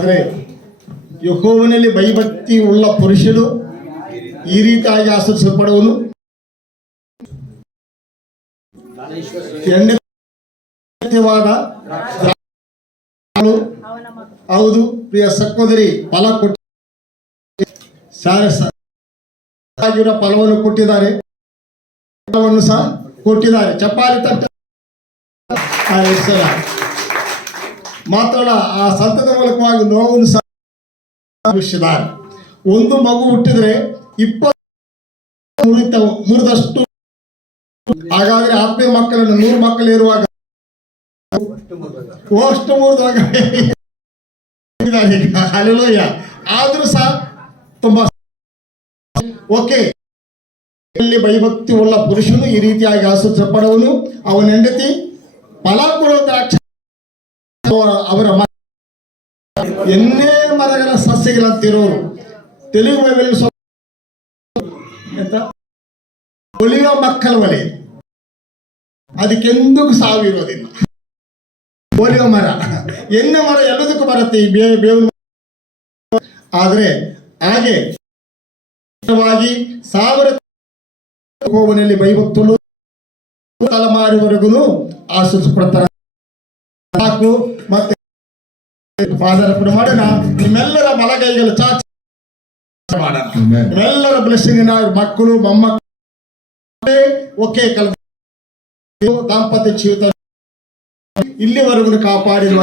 ಆದರೆ ಯೆಹೋವನಲ್ಲಿ ಭಯಭಕ್ತಿ ಉಳ್ಳ ಪುರುಷನು ಈ ರೀತಿಯಾಗಿ ಆಚರಿಸಲ್ಪಡುವನು. ಹೌದು ಪ್ರಿಯ ಸಹೋದರಿ, ಫಲ ಕೊಟ್ಟ ಫಲವನ್ನು ಕೊಟ್ಟಿದ್ದಾರೆ, ಫಲವನ್ನು ಸಹ ಕೊಟ್ಟಿದ್ದಾರೆ. ಚಪ್ಪಾಳಿ ತಟ್ಟ ಮಾತ್ರ ಆ ಸಂತದ ಮೂಲಕವಾಗಿ ನೋವನ್ನು ಸಹ ಅನುಭವಿಸಿದ್ದಾರೆ. ಒಂದು ಮಗು ಹುಟ್ಟಿದ್ರೆ 20 ಮುರಿದಷ್ಟು. ಹಾಗಾದ್ರೆ ಆತ್ಮೀಯ ಮಕ್ಕಳನ್ನು 100 ಮಕ್ಕಳು ಇರುವಾಗ ಅಷ್ಟು ಮುರಿದಾಗ ಅಲ್ಲೆಲ್ಲೂಯ್ಯ. ಆದ್ರೂ ಸಹ ತುಂಬಾ ಓಕೆ. ಇಲ್ಲಿ ಭಯಭಕ್ತಿ ಉಳ್ಳ ಪುರುಷನು ಈ ರೀತಿಯಾಗಿ ಆಚರಿಸಲ್ಪಡುವನು. ಅವನ ಹೆಂಡತಿ ಫಲ ಕೊಡುವ ದ್ರಾಕ್ಷ ಅವರ ಎಣ್ಣೆ ಮರಗಳ ಸಸ್ಯಗಳಂತಿರೋರು. ತೆಲುಗು ಬೈಬಲ್ ಒಲಿವ ಮಕ್ಕಳ ಒಲೆ, ಅದಕ್ಕೆಂದಕ್ಕೂ ಸಾವಿರೋದಿಲ್ಲ. ಒಲಿವ ಮರ, ಎಣ್ಣೆ ಮರ ಎಲ್ಲದಕ್ಕೂ ಬರುತ್ತೆ ಈ ಬೇವು. ಆದರೆ ಹಾಗೆ 1000 ಭಯಭಕ್ತರು ತಲೆಮಾರಿವರೆಗೂ ಆಶಿಸಲ್ಪಡ್ತಾರೆ. ಸಾಕು. ಮತ್ತೆ ಪಾದಾರ್ಪಣ ಮಾಡೋಣ. ನಿಮ್ಮೆಲ್ಲರ ಬಲಗೈಗಳು ಚಾಚಿ ಮಾಡೋಣ. ನಿಮ್ಮೆಲ್ಲರ ಬ್ಲೆಸ್ಸಿಂಗ್ ಮಕ್ಕಳು ಮೊಮ್ಮಕ್ಕಳು ಓಕೆ ದಾಂಪತ್ಯ ಜೀವಿತ ಇಲ್ಲಿವರೆಗೂ ಕಾಪಾಡಿರುವ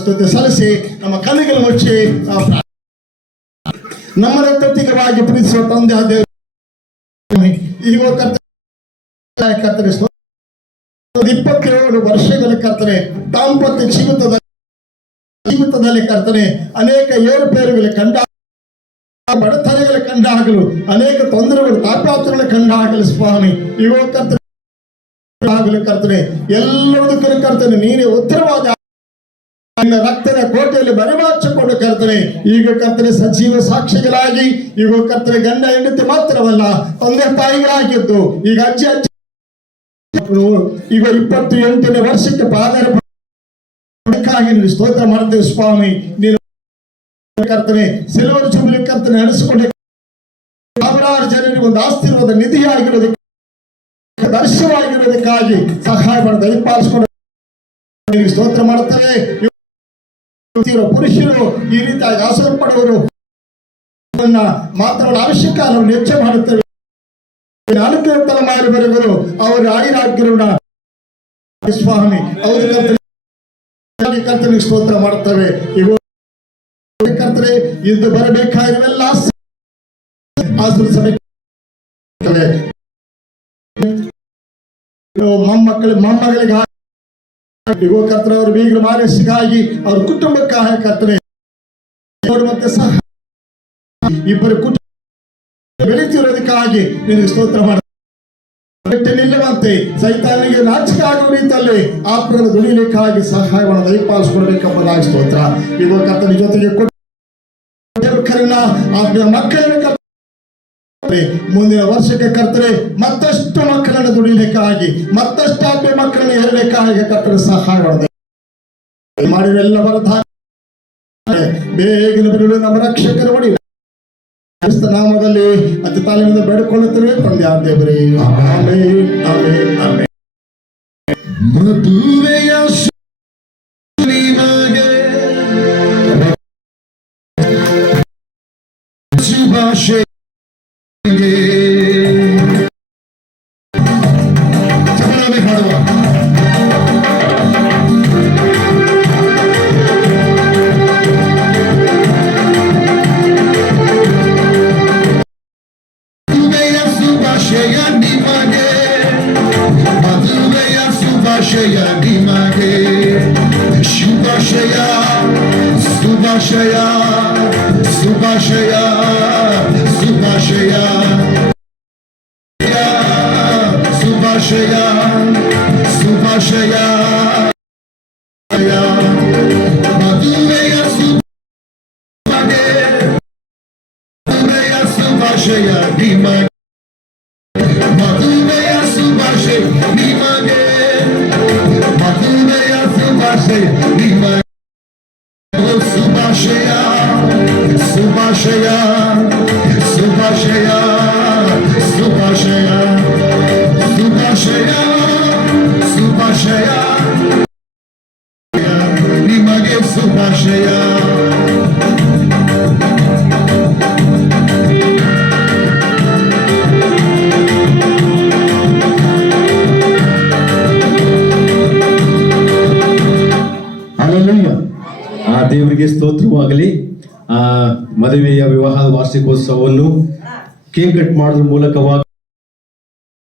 ಸ್ತುತಿ ಸಲ್ಲಿಸಿ ನಮ್ಮ ಕಣ್ಣುಗಳು ಮುಚ್ಚಿ ನಮ್ಮ ರಕ್ತತಿಗವಾಗಿ ಪ್ರೀತಿಸುವ ತಂದೆ ಆದ ಈಗ ಕರ್ತನೆ 27 ವರ್ಷಗಳ ಕರ್ತನೆ ದಾಂಪತ್ಯ ಜೀವಿತದಲ್ಲಿ ಕರ್ತನೆ ಅನೇಕ ಏರುಪೇರುಗಳು ಬಡತನಗಳ ಕಂಡಾಗಲು, ಅನೇಕ ತೊಂದರೆಗಳು ತಾಪಾತ್ರಗಳ ಕಂಡಾಗಲು ಸ್ವಾಮಿ ಇವಾಗ ಕರ್ತನೆ ಎಲ್ಲದಕ್ಕೂ ಕರ್ತನೆ ನೀನೇ ಉತ್ತರವಾದ ರಕ್ತದ ಕೋಟೆಯಲ್ಲಿ ಬರಮಾಚಿಕೊಂಡು ಕರ್ತನೆ ಈಗ ಕರ್ತನೆ ಸಜೀವ ಸಾಕ್ಷಿಗಳಾಗಿ ಈಗ ಕರ್ತನೆ ಗಂಡ ಹೆಂಡತಿ ಮಾತ್ರವಲ್ಲ ತಂದೆ ತಾಯಿಗಳಾಗಿದ್ದು ಈಗ ಅಜ್ಜಿ ಈಗ 28ನೇ ವರ್ಷಕ್ಕೆ ಪಾದಾರ್ಪಣೆಗಾಗಿ ಸ್ತೋತ್ರ ಮಾಡ್ತೇವೆ ಸ್ವಾಮಿ. ನೀನು ಕರ್ತನೆ ಸಿಲ್ವರ್ ಜೂಬ್ಲಿ ಕರ್ತನೆ ನಡೆಸಿಕೊಂಡೆ ಸಾವಿರಾರು ಜನರಿಗೆ ಒಂದು ಆಶೀರ್ವಾದ ನಿಧಿಯಾಗಿರೋದಕ್ಕೆ, ದರ್ಶನವಾಗಿರೋದಕ್ಕಾಗಿ ಸಹಾಯ ಮಾಡಿ ದಯಪಾಲಿಸಿಕೊಂಡು ಸ್ತೋತ್ರ ಮಾಡುತ್ತೇವೆ. ಪುರುಷರು ಈ ರೀತಿಯಾಗಿ ಆಸರ್ಪಡುವರು ಮಾತ್ರ ಅವಶ್ಯಕ ಹೆಚ್ಚು ಮಾಡುತ್ತೇವೆ. ನಾಲ್ಕು ತಲೆಮಾರಿವರೆಗೂ ಅವರ ಆಯುರಾಗ್ಯರುಣ ಸ್ವಾಮಿ ಅವರು ಕರ್ತನಿಗೆ ಸ್ತೋತ್ರ ಮಾಡುತ್ತೇವೆ. ಈಗ ಕರ್ತನೆ ಇಂದು ಬರಬೇಕಾಗಿರುವೆಲ್ಲ ಆಶೀರ್ವದಿಸಬೇಕು. ಮೊಮ್ಮಗಳಿಗೆ ಕರ್ತನೆ ಅವರು ಬೀಗರು ಮಾನಸಿಕವಾಗಿ ಅವ್ರ ಕುಟುಂಬಕ್ಕಾಗಿ ಕರ್ತನೆ ಮತ್ತೆ ಸಹ ಇಬ್ಬರು ಕುಟುಂಬ ಬೆಳೀತಿರೋದಕ್ಕಾಗಿ ನಿನಗೆ ಸ್ತೋತ್ರ ಮಾಡುತ್ತೆ. ನಿಲ್ಲುವಂತೆ ಸೈತಾನಿಗೆ ನಾಚಿಕೆ ಆಗುವ ರೀತಿಯಲ್ಲಿ ಆತ್ಮಗಳ ದುಡಿಲಿಕ್ಕಾಗಿ ಸಹಾಯವನ್ನು ದಯಪಾಲಿಸಿಕೊಡ್ಬೇಕೆಂಬುದಾಗಿ ಸ್ತೋತ್ರ. ಈಗ ಕರ್ತನ ಜೊತೆಗೆ ಆತ್ಮೀಯ ಮಕ್ಕಳನ್ನು ಮುಂದಿನ ವರ್ಷಕ್ಕೆ ಕರ್ತನೆ ಮತ್ತಷ್ಟು ಮಕ್ಕಳನ್ನು ದುಡಿಲಿಕ್ಕಾಗಿ, ಮತ್ತಷ್ಟು ಆತ್ಮೀಯ ಮಕ್ಕಳನ್ನು ಹೇಳಲಿಕ್ಕಾಗಿ ಕರ್ತನ ಸಹಾಯ ಮಾಡಿವೆಲ್ಲ ಬರದ ಬೇಗನೆ ಬಿಡುವ ನಮ್ಮ ರಕ್ಷಕರು ಮಾಡಿ ನಾಮದಲ್ಲಿ ಅತಿ ತಾಲೀಮಿಂದ ಬೇಡಿಕೊಳ್ಳುತ್ತೇವೆ ತಂದೆ ಆ ದೇವರೇ. Amen, amen, amen. ಮದುವೆಯ ಶುಭಾಶಯ ಶುಭಾಶಯ ಶುಭಾಶಯ ಶುಭಾಶಯ ಶುಭಾಶಯ ಶುಭಾಶಯ ನಿಮಗೆ ಶುಭಾಶಯ. ಹಲ್ಲೆಲೂಯಾ. ಆ ದೇವರಿಗೆ ಸ್ತೋತ್ರವಾಗಲಿ. ಆ ಮದುವೆಯ ವಿವಾಹ ವಾರ್ಷಿಕೋತ್ಸವವನ್ನು ಕೇಕ್ ಕಟ್ ಮಾಡೋದ್ರ ಮೂಲಕವಾಗಿ